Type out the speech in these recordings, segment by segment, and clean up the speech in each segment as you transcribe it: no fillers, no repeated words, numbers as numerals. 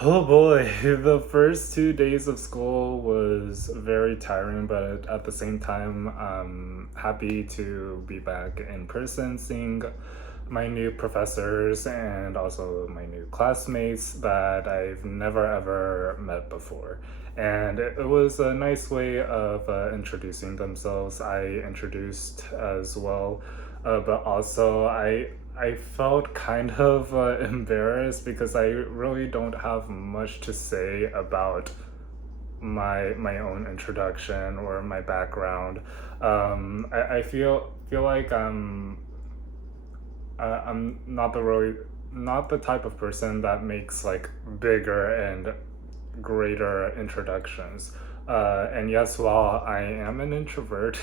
Oh boy, the first 2 days of school was very tiring, but at the same time, I'm happy to be back in person, seeing my new professors and also my new classmates that I've never ever met before. And it was a nice way of introducing themselves. I introduced as well, but also I felt kind of embarrassed because I really don't have much to say about my own introduction or my background. I feel like I'm not the type of person that makes like bigger and greater introductions. And yes, while I am an introvert,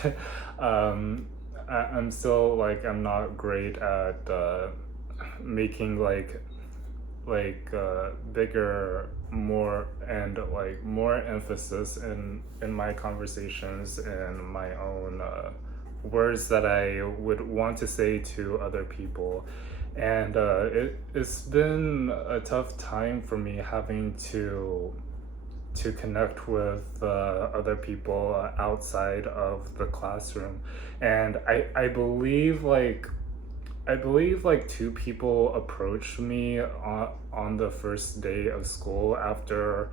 um, I'm still like I'm not great at making bigger more and like more emphasis in my conversations and my own words that I would want to say to other people. And it's been a tough time for me having to connect with other people outside of the classroom. And I believe like two people approached me on the first day of school after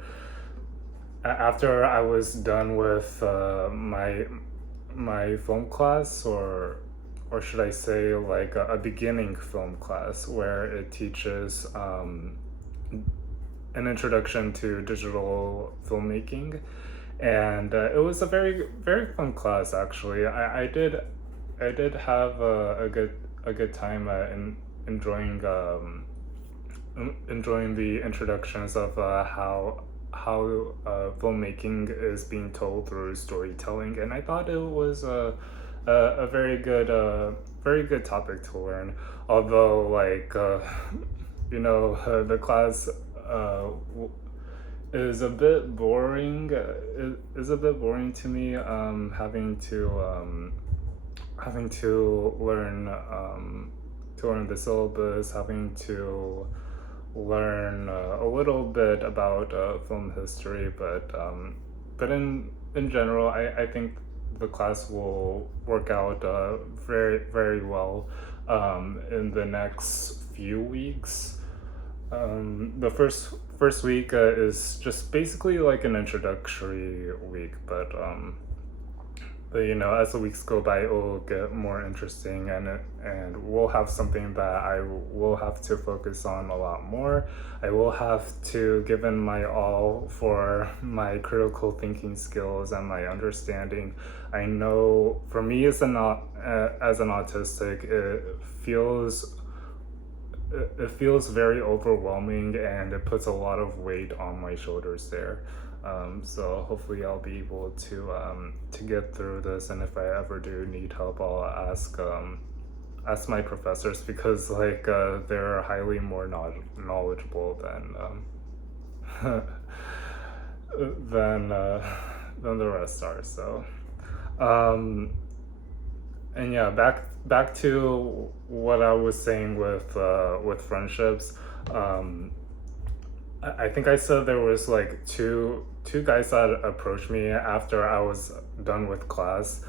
I was done with my film class, or should I say like a beginning film class where it teaches an introduction to digital filmmaking. And it was a very fun class actually. I did have a good time enjoying enjoying the introductions of how filmmaking is being told through storytelling, and I thought it was a very good topic to learn. Although the class is a bit boring. Is a bit boring to me. Having to learn the syllabus, having to learn a little bit about film history, but in general, I think the class will work out very well in the next few weeks. The first week is just basically like an introductory week, but as the weeks go by, it will get more interesting, and we'll have something that I will have to focus on a lot more. I will have to give in my all for my critical thinking skills and my understanding. I know for me as an autistic, it feels very overwhelming, and it puts a lot of weight on my shoulders there. So hopefully I'll be able to get through this, and if I ever do need help, I'll ask my professors, because they're highly more knowledgeable than than the rest are. So um, and yeah, back to what I was saying with friendships. Um, I think I said there was like two guys that approached me after I was done with class,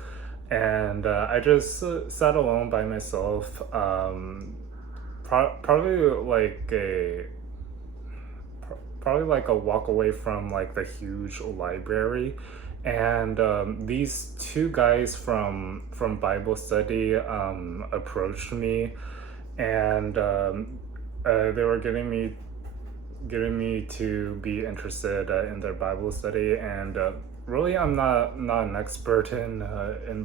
and I just sat alone by myself. Probably like probably like a walk away from like the huge library, and these two guys from Bible study approached me, and they were getting me to be interested in their Bible study. And really, I'm not an expert in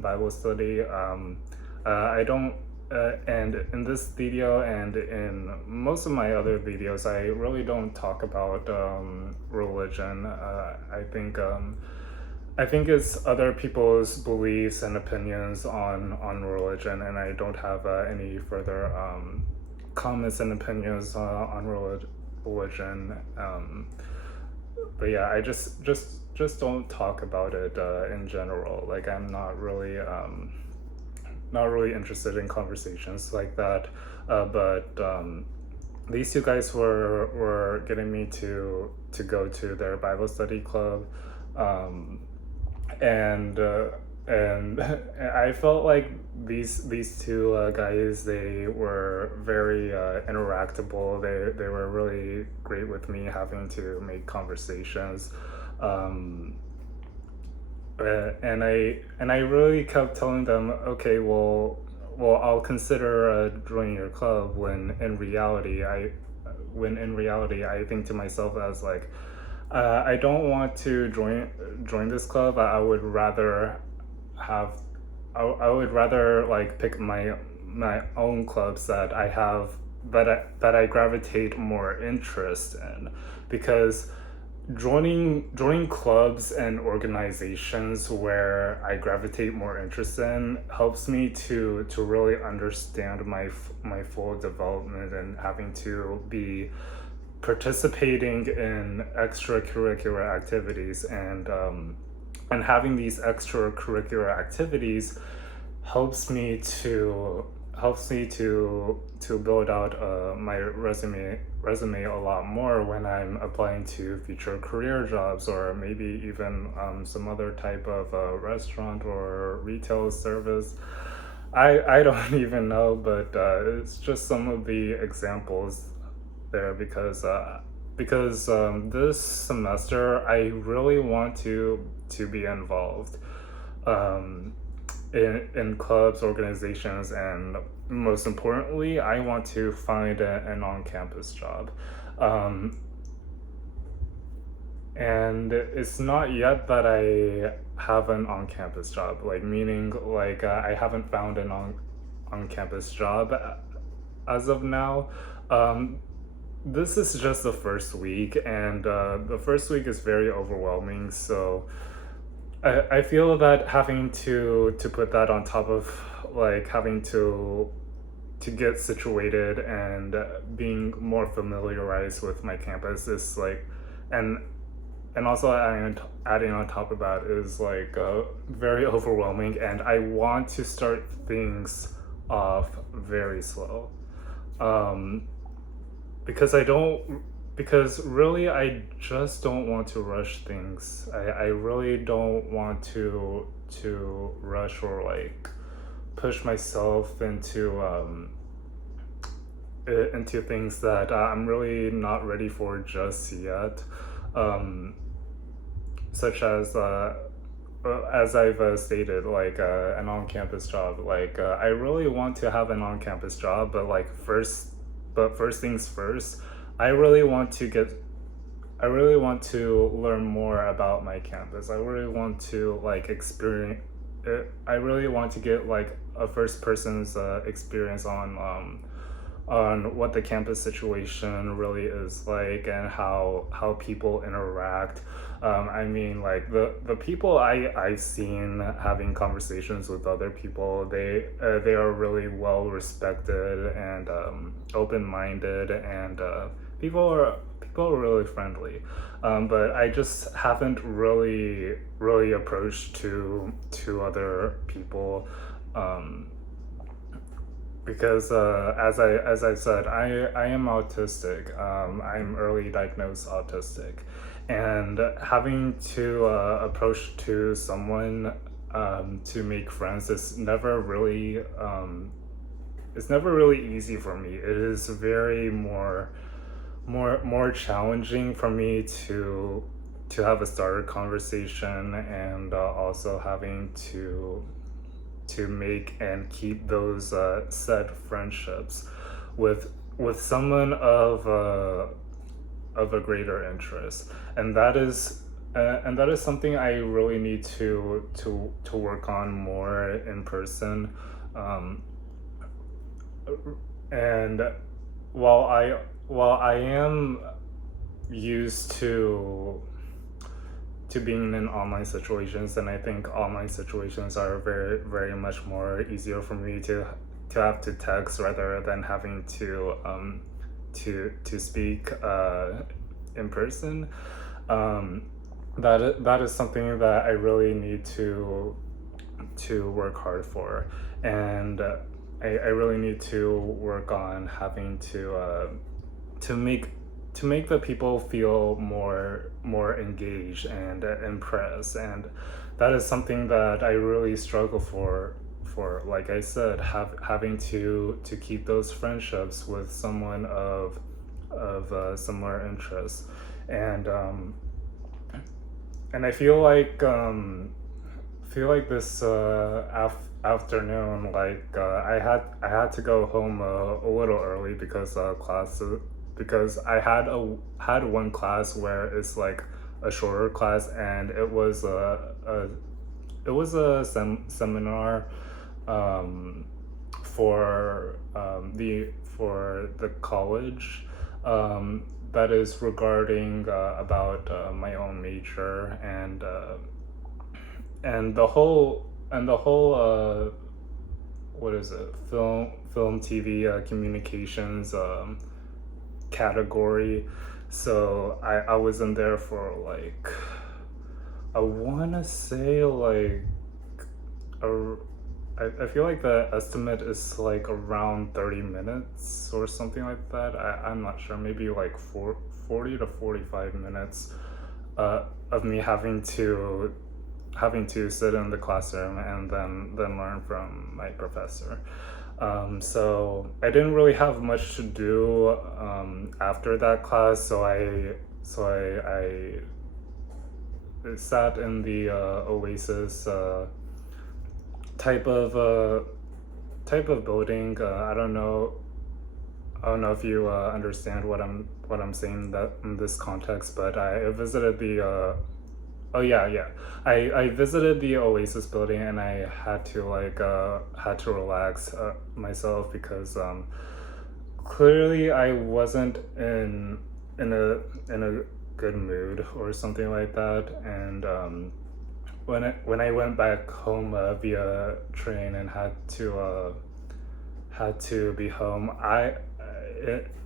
Bible study. I don't. And in this video and in most of my other videos, I really don't talk about religion. I think it's other people's beliefs and opinions on religion, and I don't have any further comments and opinions on religion. But yeah, I just don't talk about it in general. Like I'm not really interested in conversations like that. But these two guys were getting me to go to their Bible study club, um, and and I felt like these two guys, they were very interactable. They were really great with me, having to make conversations. Um, and I really kept telling them, okay, well, I'll consider joining your club. When in reality, I think to myself as like, I don't want to join this club. I would rather have, I would rather like pick my own clubs that I have, that I gravitate more interest in, because joining clubs and organizations where I gravitate more interest in helps me to really understand my full development, and having to be participating in extracurricular activities, and having these extracurricular activities helps me to helps me to build out my resume a lot more when I'm applying to future career jobs, or maybe even some other type of restaurant or retail service. I don't even know, but it's just some of the examples there, because this semester I really want to be involved um, in clubs, organizations, and most importantly, I want to find an on-campus job. Um, and it's not yet that I have an on-campus job, like meaning like I haven't found an on-campus job as of now. Um, this is just the first week, and the first week is very overwhelming. So I feel that having to put that on top of like having to get situated and being more familiarized with my campus is like, and also adding on top of that is like very overwhelming, and I want to start things off very slow. Um, because I don't because really I just don't want to rush things. I really don't want to rush or like push myself into things that I'm really not ready for just yet. Um, Such as I've stated, like an on-campus job. Like I really want to have an on-campus job, but first things first. I really want to get. I really want to learn more about my campus. I really want to like experience. I really want to get like a first person's experience on what the campus situation really is like, and how people interact. I mean, like the people I've seen having conversations with other people, they are really well respected and open minded, and people are really friendly. But I just haven't really approached to other people. Um, because as I said, I am autistic. I'm early diagnosed autistic, and having to approach to someone to make friends is never really it's never really easy for me. It is very more challenging for me to have a started conversation, and also having to make and keep those said friendships with someone of a greater interest, and that is something I really need to work on more in person. Um, and while I am used to being in online situations, and I think online situations are very much more easier for me to have to text rather than having to speak in person. Um, that is something that I really need to work hard for, and I really need to work on having to make to make the people feel more engaged and impressed, and that is something that I really struggle for, like I said, having to keep those friendships with someone of similar interests. And um and I feel like this afternoon, like I had to go home a little early because because I had one class where it's like a shorter class, and it was a seminar um, for the college, that is regarding about my own major, and the whole what is it, film TV communications category. So I was in there for like, I want to say like a, I feel like the estimate is like around 30 minutes or something like that. I'm not sure, maybe like 40 to 45 minutes of me having to sit in the classroom and then learn from my professor. So I didn't really have much to do after that class, so I sat in the Oasis type of uh, type of building. I don't know if you understand what I'm saying that in this context, but I visited the oh yeah, yeah. I visited the Oasis building, and I had to relax myself because clearly I wasn't in a good mood or something like that. And when I went back home via train and had to be home,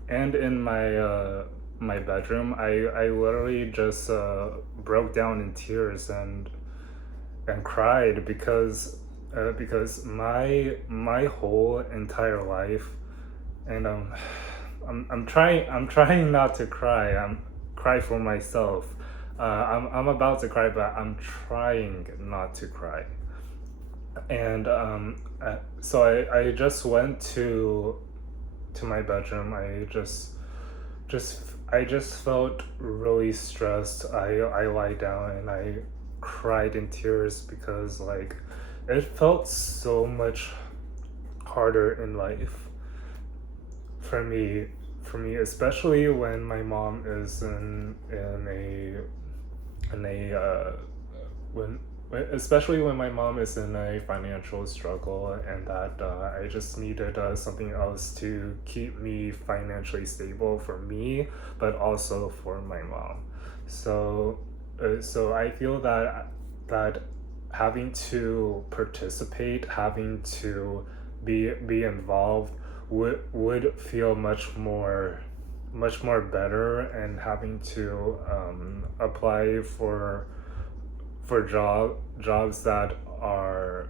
and in my bedroom, I literally just broke down in tears and cried because my whole entire life, and I'm trying not to cry. I'm cry for myself. I'm about to cry, but I'm trying not to cry. And so I just went to my bedroom. I just felt really stressed. I lie down and I cried in tears because like it felt so much harder in life for me especially when my mom is in a when especially when my mom is in a financial struggle, and that I just needed something else to keep me financially stable for me, but also for my mom. So so I feel that having to participate, having to be involved would feel much more better, and having to apply for jobs that are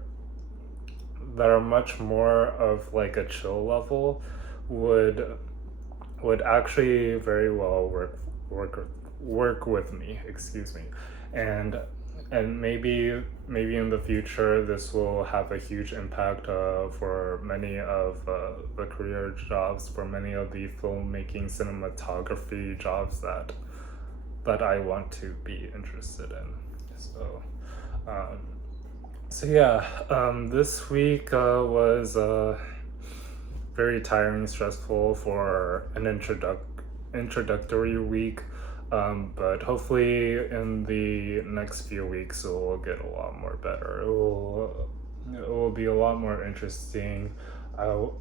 much more of like a chill level would actually very well work work with me, excuse me. and and maybe in the future this will have a huge impact for many of the career jobs, for many of the filmmaking cinematography jobs that I want to be interested in. So, um, so yeah, this week was very tiring, stressful for an introductory week. But hopefully in the next few weeks it will get a lot more better. It will be a lot more interesting. I'll,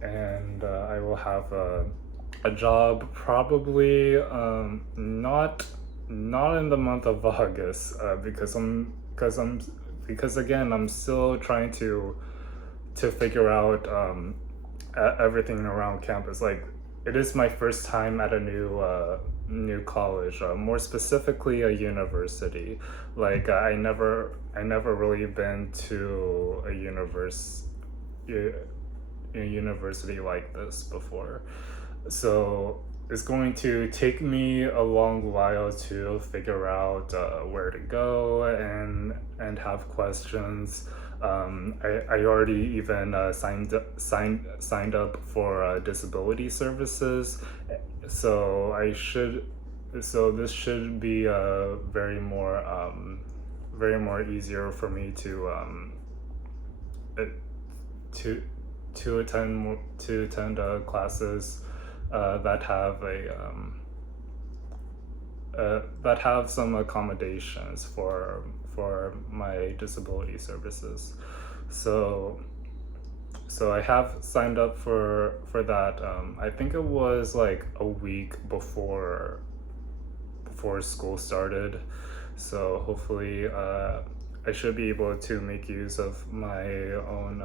and I will have a job probably not in the month of August because again I'm still trying to figure out everything around campus. Like it is my first time at a new college, more specifically a university. Like I never really been to a university like this before. so it's going to take me a long while to figure out where to go and have questions. I already even signed up for disability services, so this should be very more easier for me uh, to to attend classes that have that have some accommodations for my disability services. So I have signed up for that. I think it was like a week before school started. So hopefully, I should be able to make use of my own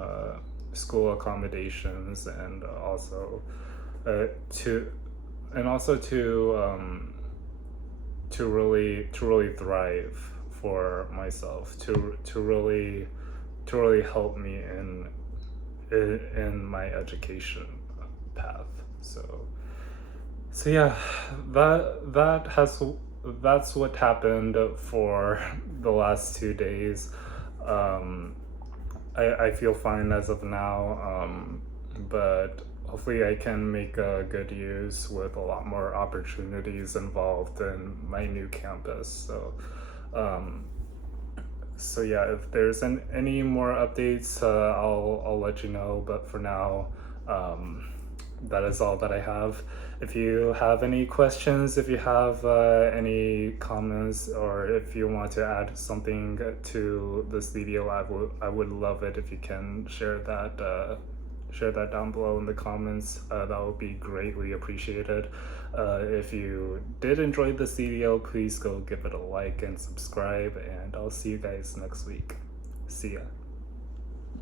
school accommodations, and to also to really thrive for myself, to really help me in my education path. So yeah, that's what happened for the last 2 days. Um, I feel fine as of now, but hopefully I can make good use with a lot more opportunities involved in my new campus. Um, so yeah, if there's any more updates, I'll let you know. But for now, um, that is all that I have. If you have any questions, if you have any comments, or if you want to add something to this video, I would love it if you can share that down below in the comments. That would be greatly appreciated. If you did enjoy this video, please go give it a like and subscribe, and I'll see you guys next week. See ya.